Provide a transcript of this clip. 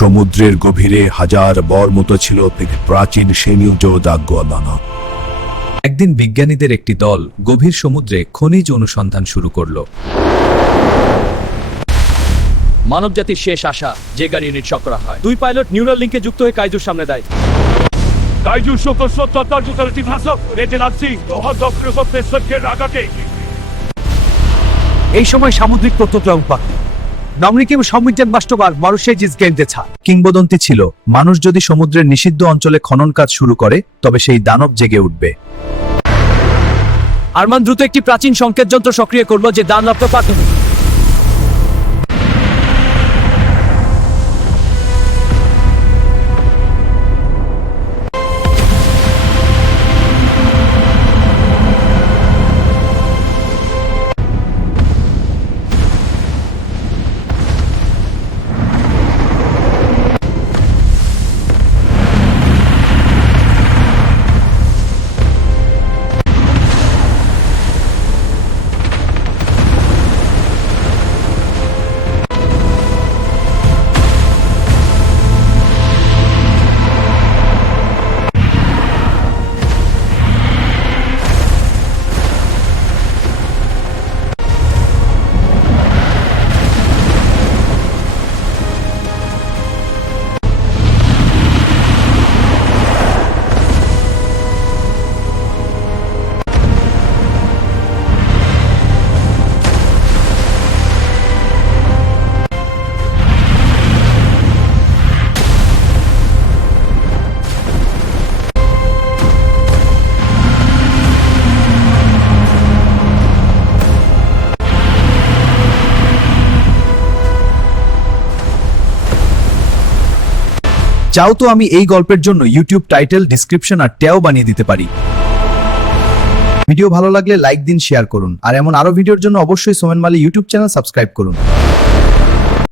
সমুদ্রের গভীরে হাজার বর মতো ছিল প্রাচীন সেনীয় দানা একদিন বিজ্ঞানীদের একটি দল গভীর সমুদ্রে খনিজ অনুসন্ধান শুরু করল। মানবজাতির শেষ আশা যে গাড়ি ইউনিট শক করা হয়। দুই পাইলট নিউরাল লিঙ্কে যুক্ত হয়ে কাইজুর সামনে দেয় কাইজু শোক সত্তর জুতার ইতিহাসক সত্যেশ্বরকে রাগাকে। এই সময় সামুদ্রিক প্রত্যুত্তরণ পাখি। নমরিকে সমুদ্রের বাস্তবার মানুষের জিজ কিংবদন্তি ছিল, মানুষ যদি সমুদ্রের নিষিদ্ধ অঞ্চলে খনন কাজ শুরু করে, তবে সেই দানব জেগে উঠবে। আরমান দ্রুত একটি প্রাচীন সংকেত যন্ত্র সক্রিয় করল যে দান লাভ চাও তো আমি এই গল্পের জন্য ইউটিউব টাইটেল ডিসক্রিপশন আর ট্যাও বানিয়ে দিতে পারি। ভিডিও ভালো লাগলে লাইক দিন শেয়ার করুন। আর এমন আরও ভিডিওর জন্য অবশ্যই Somen Mali YouTube channel subscribe করুন।